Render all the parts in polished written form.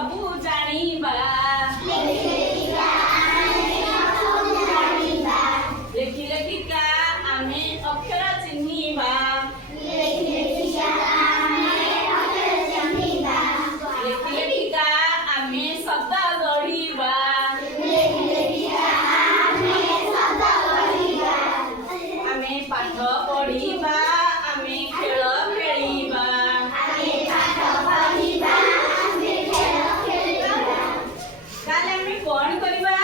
सबु जानिबा लेखि लेखिका आमे अक्षर चिन्हिबा लेखि लेखिका आमे शब्द गढ़िबा आमे पाठ पढ़िबा आमे खेल खेलिबा काले आमे कोन करिबा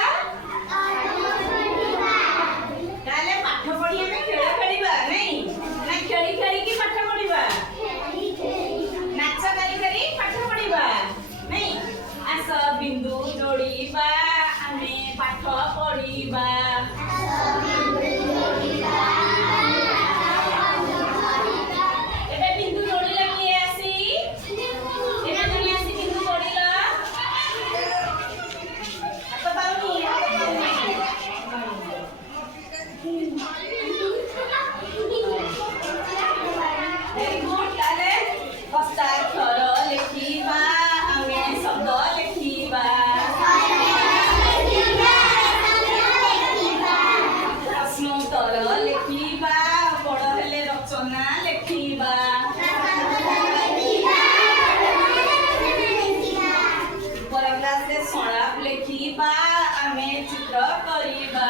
काले पाठ पढ़ी आमे खेल खेलिबा नहीं ना खेली खेली की पाठ पढ़िबा नाच करी करी पाठ पढ़िबा नहीं आस बिंदु जोड़िबा आमे पाठ पढ़िबा हस्ताक्षर लेखिबा आमे शब्द लेखिबा प्रश्नोत्तर लेखिबा बड़ हेले रचना लेखिबा उपर क्लास रे संलाप लेखिबा आमे चित्र करिबा।